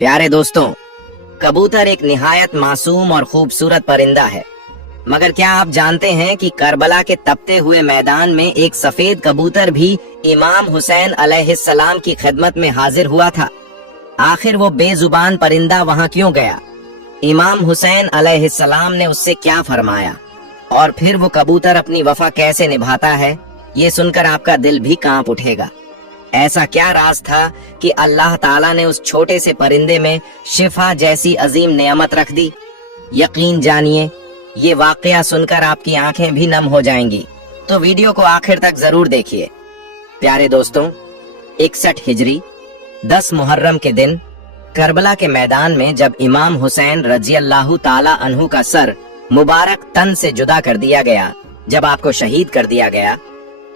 प्यारे दोस्तों, कबूतर एक निहायत मासूम और खूबसूरत परिंदा है, मगर क्या आप जानते हैं कि करबला के तपते हुए मैदान में एक सफेद कबूतर भी इमाम हुसैन अलैहिस्सलाम की खिदमत में हाजिर हुआ था। आखिर वो बेजुबान परिंदा वहां क्यों गया? इमाम हुसैन अलैहिस्सलाम ने उससे क्या फरमाया और फिर वो कबूतर अपनी वफा कैसे निभाता है, ये सुनकर आपका दिल भी कांप उठेगा। ऐसा क्या राज था कि अल्लाह ताला ने उस छोटे से परिंदे में शिफा जैसी अजीम नेमत रख दी? यकीन जानिए, ये वाकया सुनकर आपकी आंखें भी नम हो जाएंगी, तो वीडियो को आखिर तक जरूर देखिए। प्यारे दोस्तों, 61 हिजरी 10 मुहर्रम के दिन करबला के मैदान में जब इमाम हुसैन रज़ियल्लाहु ताला अन्हु का सर मुबारक तन से जुदा कर दिया गया, जब आपको शहीद कर दिया गया,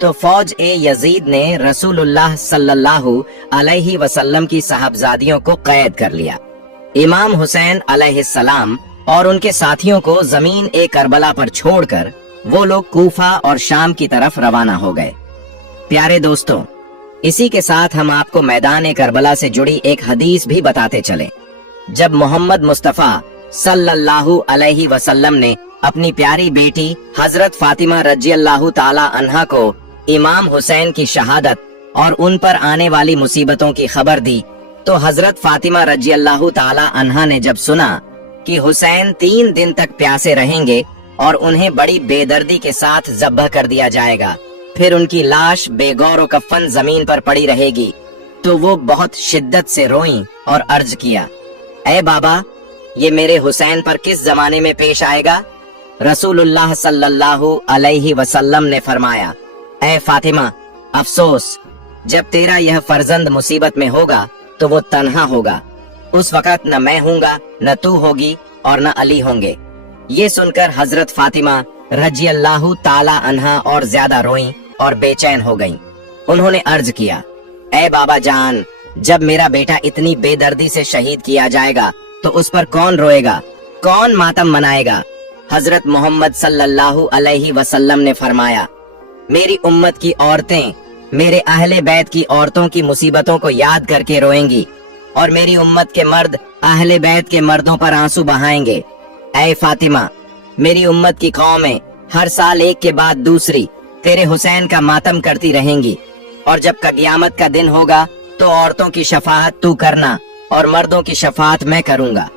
तो फौज ए यजीद ने रसूलुल्लाह सल्लल्लाहु अलैहि वसल्लम की साहबजादियों को कैद कर लिया। इमाम हुसैन अलैहिस्सलाम और उनके साथियों को जमीन ए करबला पर छोड़कर वो लोग कूफा और शाम की तरफ रवाना हो गए। प्यारे दोस्तों, इसी के साथ हम आपको मैदान ए करबला से जुड़ी एक हदीस भी बताते चले। जब मोहम्मद मुस्तफा सल्लल्लाहु अलैहि वसल्लम ने अपनी प्यारी बेटी हजरत फातिमा रज़ियल्लाहु ताला अन्हा को इमाम हुसैन की शहादत और उन पर आने वाली मुसीबतों की खबर दी, तो हजरत फातिमा रज़ियल्लाहु ताला अन्हा ने जब सुना कि हुसैन 3 दिन तक प्यासे रहेंगे और उन्हें बड़ी बेदर्दी के साथ ज़ब्ह कर दिया जाएगा, फिर उनकी लाश बेगौर कफन जमीन पर पड़ी रहेगी, तो वो बहुत शिद्दत से रोईं और अर्ज किया, ऐ बाबा, ये मेरे हुसैन पर किस जमाने में पेश आएगा? रसूलुल्लाह सल्लल्लाहु अलैहि वसल्लम ने फरमाया, ऐ फातिमा, अफसोस, जब तेरा यह फर्जंद मुसीबत में होगा तो वो तन्हा होगा। उस वक्त न मैं हूँगा, न तू होगी और न अली होंगे। ये सुनकर हजरत फातिमा रज़ियल्लाहु ताला अन्हा और ज्यादा रोईं और बेचैन हो गईं। उन्होंने अर्ज किया, ऐ बाबा जान, जब मेरा बेटा इतनी बेदर्दी से शहीद किया जाएगा तो उस पर कौन रोएगा, कौन मातम मनाएगा? हजरत मोहम्मद सल्लल्लाहु अलैहि वसल्लम ने फरमाया, मेरी उम्मत की औरतें मेरे अहले बैत की औरतों की मुसीबतों को याद करके रोएंगी और मेरी उम्मत के मर्द अहले बैत के मर्दों पर आंसू बहाएंगे। ऐ फातिमा, मेरी उम्मत की कौमें हर साल एक के बाद दूसरी तेरे हुसैन का मातम करती रहेंगी, और जब क़यामत का दिन होगा तो औरतों की शफाअत तू करना और मर्दों की शफाअत मैं करूंगा,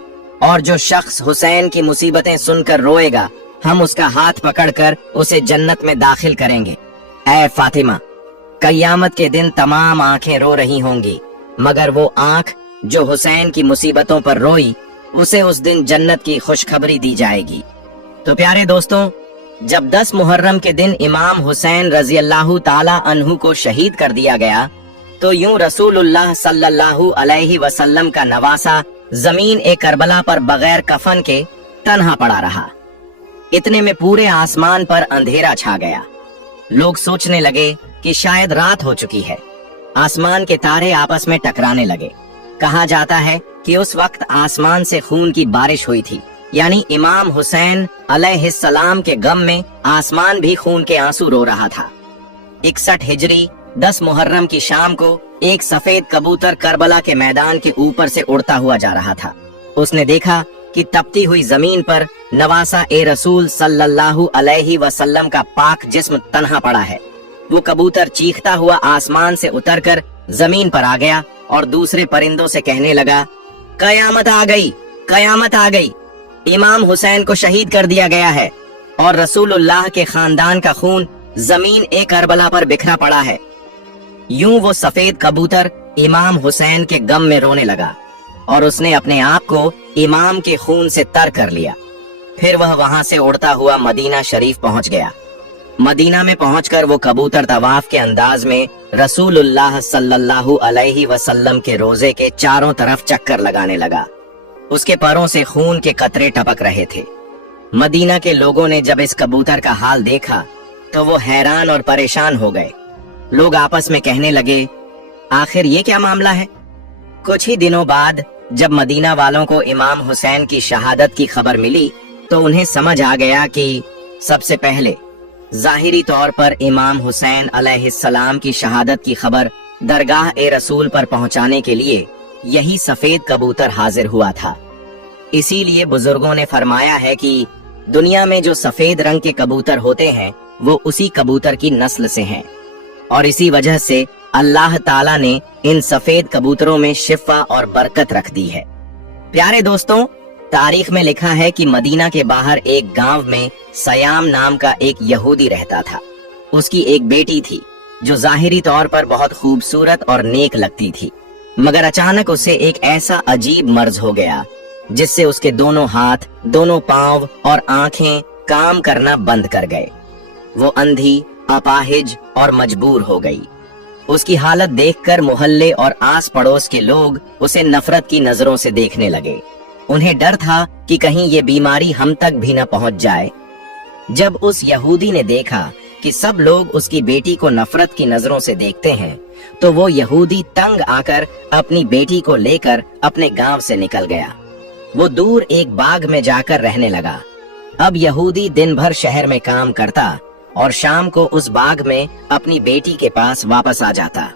और जो शख्स हुसैन की मुसीबतें सुनकर रोएगा, हम उसका हाथ पकड़कर उसे जन्नत में दाखिल करेंगे। ऐ फातिमा, क़यामत के दिन तमाम आंखें रो रही होंगी, मगर वो आंख जो हुसैन की मुसीबतों पर रोई, उसे उस दिन जन्नत की खुशखबरी दी जाएगी। तो प्यारे दोस्तों, जब 10 मुहर्रम के दिन इमाम हुसैन रज़ियल्लाहु ताला अन्हु को शहीद कर दिया गया, तो यूं रसूलुल्लाह सल्लल्लाहु अलैहि वसल्लम का नवासा जमीन ए करबला पर बगैर कफन के तन्हा पड़ा रहा। इतने में पूरे आसमान पर अंधेरा छा गया। लोग सोचने लगे कि शायद रात हो चुकी है। आसमान के तारे आपस में टकराने लगे। कहा जाता है कि उस वक्त आसमान से खून की बारिश हुई थी, यानी इमाम हुसैन अलैहिस्सलाम के गम में आसमान भी खून के आंसू रो रहा था। 61 हिजरी 10 मुहर्रम की शाम को एक सफेद कबूतर करबला के मैदान के ऊपर से उड़ता हुआ जा रहा था। उसने देखा कि तपती हुई जमीन पर नवासा ए रसूल सल्लल्लाहु अलैहि वसल्लम का पाक जिस्म तन्हा पड़ा है। वो कबूतर चीखता हुआ आसमान से उतरकर जमीन पर आ गया और दूसरे परिंदों से कहने लगा, कयामत आ गई, कयामत आ गई, इमाम हुसैन को शहीद कर दिया गया है और रसूलुल्लाह के खानदान का खून जमीन ए करबला पर बिखरा पड़ा है। यूं वो सफेद कबूतर इमाम हुसैन के गम में रोने लगा और उसने अपने आप को इमाम के खून से तर कर लिया। फिर वह वहां से उड़ता हुआ मदीना शरीफ पहुंच गया। मदीना में पहुंचकर वो कबूतर तवाफ के अंदाज में रसूलुल्लाह सल्लल्लाहु अलैहि वसल्लम के रोजे के चारों तरफ चक्कर लगाने लगा। उसके पैरों से खून के कतरे टपक रहे थे। मदीना के लोगों ने जब इस कबूतर का हाल देखा तो वो हैरान और परेशान हो गए। लोग आपस में कहने लगे, आखिर ये क्या मामला है? कुछ ही दिनों बाद जब मदीना वालों को इमाम हुसैन की शहादत की खबर मिली, तो उन्हें समझ आ गया कि सबसे पहले जाहिरी तौर पर इमाम हुसैन अलैहिस्सलाम की शहादत की खबर दरगाह ए रसूल पर पहुंचाने के लिए यही सफेद कबूतर हाजिर हुआ था। इसीलिए बुजुर्गों ने फरमाया है कि दुनिया में जो सफेद रंग के कबूतर होते हैं वो उसी कबूतर की नस्ल से हैं, और इसी वजह से अल्लाह ताला ने इन सफेद कबूतरों में शिफा और बरकत रख दी है। प्यारे दोस्तों, तारीख में लिखा है कि मदीना के बाहर एक गांव में सयाम नाम का एक यहूदी रहता था। उसकी एक बेटी थी जो जाहिरी तौर पर बहुत खूबसूरत और नेक लगती थी, मगर अचानक उसे एक ऐसा अजीब मर्ज हो गया जिससे उसके दोनों हाथ, दोनों पांव और आंखें काम करना बंद कर गए। वो अंधी, अपाहिज और मजबूर हो गई। उसकी हालत देखकर मोहल्ले और आस पड़ोस के लोग उसे नफरत की नजरों से देखने लगे। उन्हें डर था कि कहीं ये बीमारी हम तक भी न पहुंच जाए। जब उस यहूदी ने देखा कि सब लोग उसकी बेटी को नफरत की नजरों से देखते हैं, तो वो यहूदी तंग आकर अपनी बेटी को लेकर अपने गांव से निकल गया। वो दूर एक बाग में जाकर रहने लगा। अब यहूदी दिन भर शहर में काम करता और शाम को उस बाग में अपनी बेटी के पास वापस आ जाता।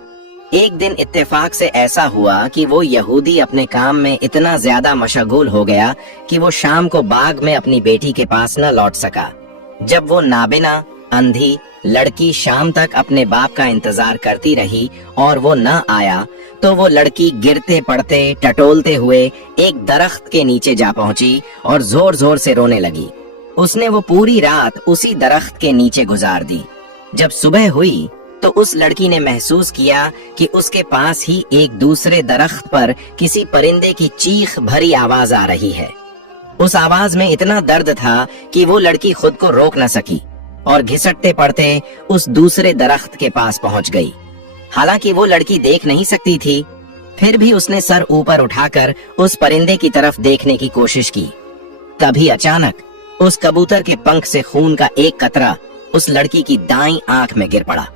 एक दिन इत्तेफाक से ऐसा हुआ कि वो यहूदी अपने काम में इतना ज्यादा मशगूल हो गया कि वो शाम को बाग में अपनी बेटी के पास न लौट सका। जब वो नाबिना, अंधी लड़की शाम तक अपने बाप का इंतजार करती रही और वो न आया, तो वो लड़की गिरते पड़ते टटोलते हुए एक दरख्त के नीचे जा पहुंची और जोर जोर से रोने लगी। उसने वो पूरी रात उसी दरख्त के नीचे गुजार दी। जब सुबह हुई तो उस लड़की ने महसूस किया कि उसके पास ही एक दूसरे दरख्त पर किसी परिंदे की चीख भरी आवाज आ रही है। उस आवाज में इतना दर्द था कि वो लड़की खुद को रोक न सकी और घिसटते पड़ते उस दूसरे दरख्त के पास पहुंच गई। हालांकि वो लड़की देख नहीं सकती थी, फिर भी उसने सर ऊपर उठाकर उस परिंदे की तरफ देखने की कोशिश की। तभी अचानक उस कबूतर के पंख से खून का एक कतरा उस लड़की की दाईं आंख में गिर पड़ा।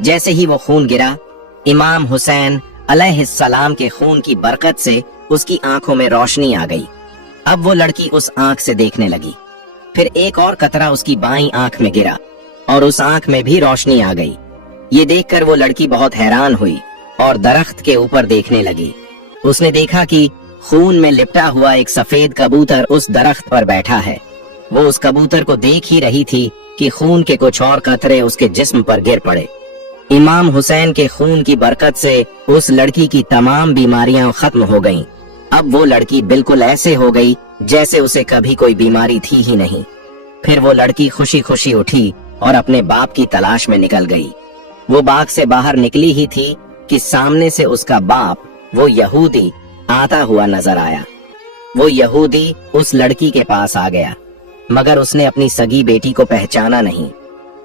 जैसे ही वो खून गिरा, इमाम हुसैन अलैहिस्सलाम के खून की बरकत से उसकी आंखों में रोशनी आ गई। अब वो लड़की उस आंख से देखने लगी। फिर एक और कतरा उसकी बाईं आंख में गिरा और उस आंख में भी रोशनी आ गई। ये देखकर वो लड़की बहुत हैरान हुई और दरख्त के ऊपर देखने लगी। उसने देखा कि खून में लिपटा हुआ एक सफेद कबूतर उस दरख्त पर बैठा है। वो उस कबूतर को देख ही रही थी कि खून के कुछ और कतरे उसके जिस्म पर गिर पड़े। इमाम हुसैन के खून की बरकत से उस लड़की की तमाम बीमारियां खत्म हो गईं। अब वो लड़की बिल्कुल ऐसे हो गई जैसे उसे कभी कोई बीमारी थी ही नहीं। फिर वो लड़की खुशी खुशी उठी और अपने बाप की तलाश में निकल गई। वो बाग से बाहर निकली ही थी कि सामने से उसका बाप, वो यहूदी, आता हुआ नजर आया। वो यहूदी उस लड़की के पास आ गया, मगर उसने अपनी सगी बेटी को पहचाना नहीं।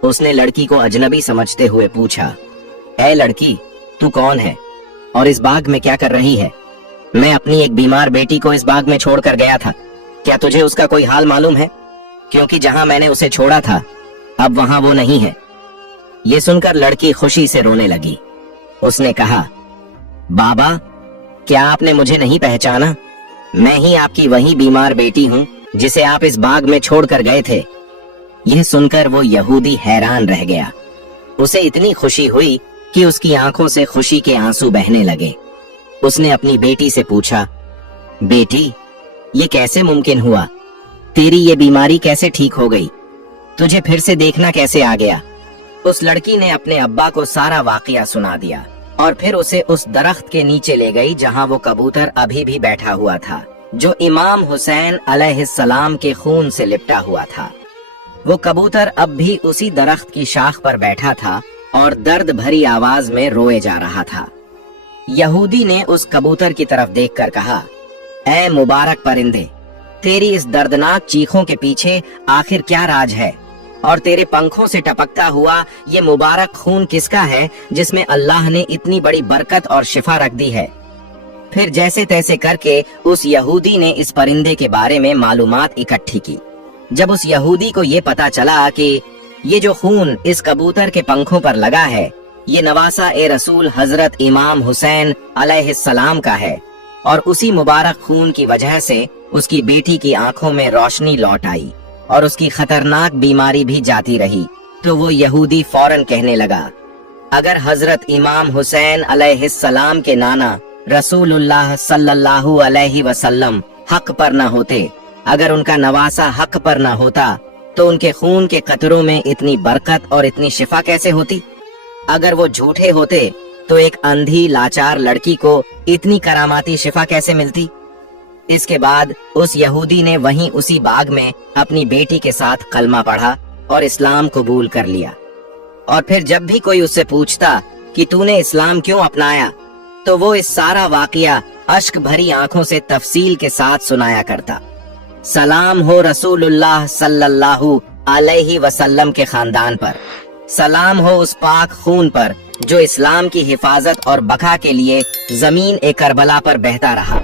उसने लड़की को अजनबी समझते हुए पूछा, ऐ लड़की, तू कौन है और इस बाग में क्या कर रही है? मैं अपनी एक बीमार बेटी को इस बाग में छोड़कर गया था। क्या तुझे उसका कोई हाल मालूम है? क्योंकि जहां मैंने उसे छोड़ा था अब वहां वो नहीं है। ये सुनकर लड़की खुशी से रोने लगी। उसने कहा, बाबा, क्या आपने मुझे नहीं पहचाना? मैं ही आपकी वही बीमार बेटी हूँ जिसे आप इस बाग में छोड़कर गए थे। यह सुनकर वो यहूदी हैरान रह गया। उसे इतनी खुशी हुई कि उसकी आंखों से खुशी के आंसू बहने लगे। उसने अपनी बेटी से पूछा, बेटी, ये कैसे मुमकिन हुआ? तेरी ये बीमारी कैसे ठीक हो गई? तुझे फिर से देखना कैसे आ गया? उस लड़की ने अपने अब्बा को सारा वाकया सुना दिया और फिर उसे उस दरख्त के नीचे ले गई जहां वो कबूतर अभी भी बैठा हुआ था, जो इमाम हुसैन अलैहिस्सलाम के खून से लिपटा हुआ था। वो कबूतर अब भी उसी दरख्त की शाख पर बैठा था और दर्द भरी आवाज में रोए जा रहा था। यहूदी ने उस कबूतर की तरफ देखकर कहा, ऐ मुबारक परिंदे, तेरी इस दर्दनाक चीखों के पीछे आखिर क्या राज है? और तेरे पंखों से टपकता हुआ ये मुबारक खून किसका है जिसमें अल्लाह ने इतनी बड़ी बरकत और शिफा रख दी है? फिर जैसे तैसे करके उस यहूदी ने इस परिंदे के बारे में मालूमात इकट्ठी की। जब उस यहूदी को ये पता चला कि ये जो खून इस कबूतर के पंखों पर लगा है, ये नवासा ए रसूल हजरत इमाम हुसैन अलैहिस्सलाम का है और उसी मुबारक खून की वजह से उसकी बेटी की आंखों में रोशनी लौट आई और उसकी खतरनाक बीमारी भी जाती रही, तो वो यहूदी फौरन कहने लगा, अगर हजरत इमाम हुसैन अलैहिस्सलाम के नाना रसूलुल्लाह सल्लल्लाहु अलैहि वसल्लम हक पर न होते, अगर उनका नवासा हक पर न होता, तो उनके खून के कतरों में इतनी बरकत और इतनी शिफा कैसे होती? अगर वो झूठे होते तो एक अंधी लाचार लड़की को इतनी करामाती शिफा कैसे मिलती? इसके बाद उस यहूदी ने वहीं उसी बाग में अपनी बेटी के साथ कलमा पढ़ा और इस्लाम कबूल कर लिया। और फिर जब भी कोई उससे पूछता कि तूने इस्लाम क्यों अपनाया, तो वो इस सारा वाकया अश्क भरी आंखों से तफसील के साथ सुनाया करता। सलाम हो रसूलुल्लाह सल्लल्लाहु अलैहि वसल्लम के खानदान पर, सलाम हो उस पाक खून पर जो इस्लाम की हिफाजत और बका के लिए जमीन ए करबला पर बहता रहा।